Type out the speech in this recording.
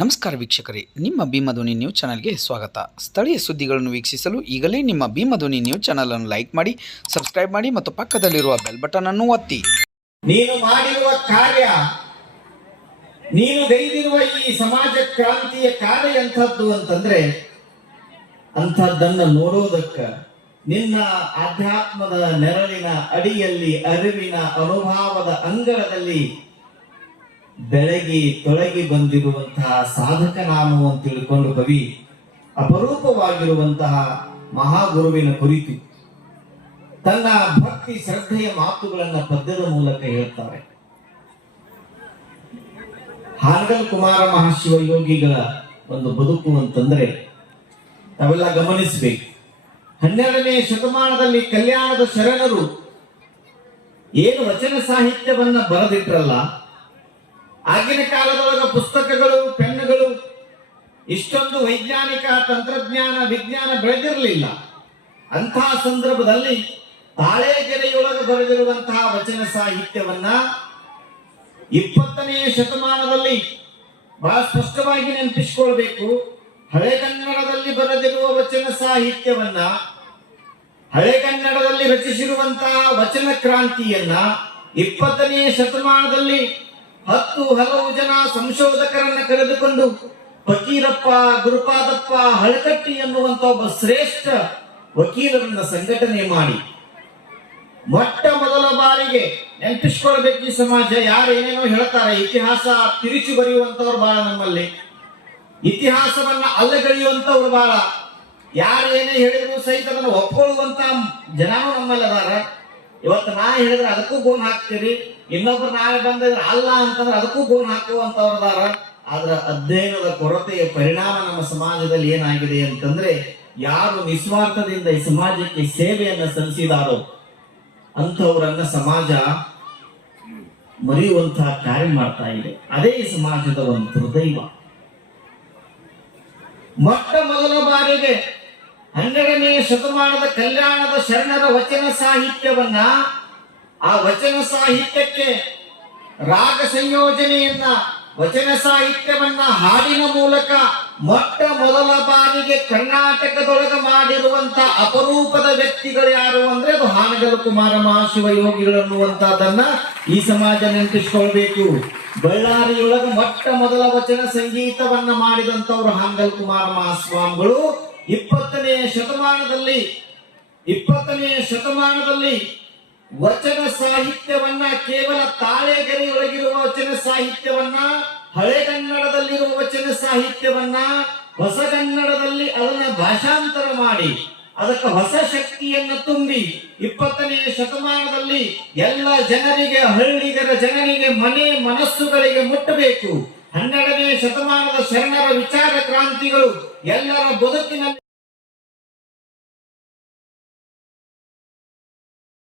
ನಮಸ್ಕಾರ ವೀಕ್ಷಕರೇ, ನಿಮ್ಮ ಭೀಮಧ್ವನಿ ನ್ಯೂಸ್ ಚಾನಲ್ಗೆ ಸ್ವಾಗತ. ಸ್ಥಳೀಯ ಸುದ್ದಿಗಳನ್ನು ವೀಕ್ಷಿಸಲು ಈಗಲೇ ನಿಮ್ಮ ಭೀಮಧ್ವನಿ ನ್ಯೂಸ್ ಚಾನಲನ್ನು ಲೈಕ್ ಮಾಡಿ, ಸಬ್ಸ್ಕ್ರೈಬ್ ಮಾಡಿ ಮತ್ತು ಪಕ್ಕದಲ್ಲಿರುವ ಬೆಲ್ ಬಟನ್ ಅನ್ನು ಒತ್ತಿ. ನೀನು ಮಾಡಿರುವ ಕಾರ್ಯ, ನೀನು ಗೈದಿರುವ ಈ ಸಮಾಜ ಕ್ರಾಂತಿಯ ಕಾರ್ಯ ಎಂಥದ್ದು ಅಂತಂದ್ರೆ, ಅಂಥದ್ದನ್ನ ನೋಡೋದಕ್ಕ ನಿನ್ನ ಆಧ್ಯಾತ್ಮದ ನೆರಳಿನ ಅಡಿಯಲ್ಲಿ, ಅರಿವಿನ ಅನುಭವದ ಅಂಗಳದಲ್ಲಿ ಬೆಳಗಿ ತೊಳಗಿ ಬಂದಿರುವಂತಹ ಸಾಧಕ ನಾನು ಅಂತ ತಿಳ್ಕೊಂಡು ಕವಿ ಅಪರೂಪವಾಗಿರುವಂತಹ ಮಹಾಗುರುವಿನ ಕುರಿತು ತನ್ನ ಭಕ್ತಿ ಶ್ರದ್ಧೆಯ ಮಾತುಗಳನ್ನ ಪದ್ಯದ ಮೂಲಕ ಹೇಳ್ತಾರೆ. ಹಾನಗಲ್ ಕುಮಾರ ಮಹಾಶಿವ ಯೋಗಿಗಳ ಒಂದು ಬದುಕು ಅಂತಂದ್ರೆ ತಾವೆಲ್ಲ ಗಮನಿಸಬೇಕು. ಹನ್ನೆರಡನೇ ಶತಮಾನದಲ್ಲಿ ಕಲ್ಯಾಣದ ಶರಣರು ಏನು ವಚನ ಸಾಹಿತ್ಯವನ್ನ ಬರೆದಿಟ್ರಲ್ಲ ಆಗಿನ ಕಾಲದೊಳಗ ಪುಸ್ತಕಗಳು, ಪೆನ್ನುಗಳು, ಇಷ್ಟೊಂದು ವೈಜ್ಞಾನಿಕ ತಂತ್ರಜ್ಞಾನ, ವಿಜ್ಞಾನ ಬೆಳೆದಿರಲಿಲ್ಲ. ಅಂತಹ ಸಂದರ್ಭದಲ್ಲಿ ತಾಳೆಗೆರೆಯೊಳಗೆ ಬರೆದಿರುವಂತಹ ವಚನ ಸಾಹಿತ್ಯವನ್ನ ಇಪ್ಪತ್ತನೆಯ ಶತಮಾನದಲ್ಲಿ ಬಹಳ ಸ್ಪಷ್ಟವಾಗಿ ನೆನಪಿಸಿಕೊಳ್ಬೇಕು. ಹಳೆಗನ್ನಡದಲ್ಲಿ ಬರೆದಿರುವ ವಚನ ಸಾಹಿತ್ಯವನ್ನ ಹಳೆಗನ್ನಡದಲ್ಲಿ ರಚಿಸಿರುವಂತಹ ವಚನ ಕ್ರಾಂತಿಯನ್ನ ಇಪ್ಪತ್ತನೆಯ ಶತಮಾನದಲ್ಲಿ ಹತ್ತು ಹಲವು ಜನ ಸಂಶೋಧಕರನ್ನ ಕರೆದುಕೊಂಡು ಫಕೀರಪ್ಪ ಗುರುಪಾದಪ್ಪ, ಹಳಕಟ್ಟಿ ಎನ್ನುವಂತ ಒಬ್ಬ ಶ್ರೇಷ್ಠ ವಕೀಲರನ್ನ ಸಂಘಟನೆ ಮಾಡಿ. ಮೊಟ್ಟ ಮೊದಲ ಬಾರಿಗೆ ನೆನಪಿಸ್ಕೊಳ್ಬೇಕು ಈ ಸಮಾಜ. ಯಾರು ಏನೇನೋ ಹೇಳ್ತಾರೆ, ಇತಿಹಾಸ ತಿರುಚಿ ಬರೆಯುವಂತವ್ರು ಬಹಳ ನಮ್ಮಲ್ಲಿ. ಇತಿಹಾಸವನ್ನ ಅಲ್ಲಗಳೆಯುವಂತವ್ರು ಬಹಳ ಯಾರು ಏನೇ ಹೇಳಿದ್ರು ಸಹಿತ ಅದನ್ನು ಒಪ್ಕೊಳ್ಳುವಂತ ಜನನೂ ನಮ್ಮಲ್ಲಿ ಇವತ್ತು ನಾ ಹೇಳಿದ್ರೆ ಅದಕ್ಕೂ ಗೋನ್ ಹಾಕ್ತೀರಿ. ಇನ್ನೊಬ್ರು ನಾಳೆ ಬಂದಿದ್ರೆ ಅಲ್ಲ ಅಂತಂದ್ರೆ ಅದಕ್ಕೂ ಗೋನ್ ಹಾಕುವಂತವ್ರದಾರ. ಆದ್ರ ಅಧ್ಯಯನದ ಕೊರತೆಯ ಪರಿಣಾಮ ನಮ್ಮ ಸಮಾಜದಲ್ಲಿ ಏನಾಗಿದೆ ಅಂತಂದ್ರೆ ಯಾರು ನಿಸ್ವಾರ್ಥದಿಂದ ಈ ಸಮಾಜಕ್ಕೆ ಸೇವೆಯನ್ನು ಸಲ್ಲಿಸಿದಾರೋ ಅಂಥವರನ್ನ ಸಮಾಜ ಮರೆಯುವಂತಹ ಕಾರ್ಯ ಮಾಡ್ತಾ ಇದೆ. ಅದೇ ಈ ಸಮಾಜದ ಒಂದು ದೈವ ಮೊಟ್ಟ ಮೊದಲ ಬಾರಿಗೆ ಹನ್ನೆರಡನೇ ಶತಮಾನದ ಕಲ್ಯಾಣದ ಶರಣರ ವಚನ ಸಾಹಿತ್ಯವನ್ನ ಆ ವಚನ ಸಾಹಿತ್ಯಕ್ಕೆ ರಾಗ ಸಂಯೋಜನೆಯನ್ನ ವಚನ ಸಾಹಿತ್ಯವನ್ನ ಹಾಡಿನ ಮೂಲಕ ಮೊಟ್ಟ ಮೊದಲ ಬಾರಿಗೆ ಕರ್ನಾಟಕದೊಳಗೆ ಮಾಡಿರುವಂತ ಅಪರೂಪದ ವ್ಯಕ್ತಿಗಳು ಯಾರು ಅಂದ್ರೆ ಅದು ಹಾನಗಲ್ ಕುಮಾರ ಮಹಾಶಿವ ಯೋಗಿಗಳು ಅನ್ನುವಂತಹದನ್ನ ಈ ಸಮಾಜ ನೆನಪಿಸ್ಕೊಳ್ಬೇಕು. ಬಳ್ಳಾರಿಯೊಳಗೆ ಮೊಟ್ಟ ಮೊದಲ ವಚನ ಸಂಗೀತವನ್ನ ಮಾಡಿದಂತವ್ರು ಹಾನಗಲ್ ಕುಮಾರ ಮಹಾಸ್ವಾಮಿಗಳು. ಇಪ್ಪತ್ತನೇ ಶತಮಾನದಲ್ಲಿ ಇಪ್ಪತ್ತನೇ ಶತಮಾನದಲ್ಲಿ ವಚನ ಸಾಹಿತ್ಯವನ್ನ ಕೇವಲ ತಾಳೆಗರಿಯೊಳಗಿರುವ ವಚನ ಸಾಹಿತ್ಯವನ್ನ ಹಳೆಗನ್ನಡದಲ್ಲಿರುವ ವಚನ ಸಾಹಿತ್ಯವನ್ನ ಹೊಸಗನ್ನಡದಲ್ಲಿ ಅದನ್ನ ಭಾಷಾಂತರ ಮಾಡಿ, ಅದಕ್ಕೆ ಹೊಸ ಶಕ್ತಿಯನ್ನು ತುಂಬಿ ಇಪ್ಪತ್ತನೇ ಶತಮಾನದಲ್ಲಿ ಎಲ್ಲ ಜನರಿಗೆ, ಹಳ್ಳಿಗರ ಜನರಿಗೆ ಮನೆ ಮನಸ್ಸುಗಳಿಗೆ ಮುಟ್ಟಬೇಕು. ಹನ್ನೆರಡನೇ ಶತಮಾನದ ಶರಣರ ವಿಚಾರ ಕ್ರಾಂತಿಗಳು ಎಲ್ಲರ ಬದುಕಿನಲ್ಲಿ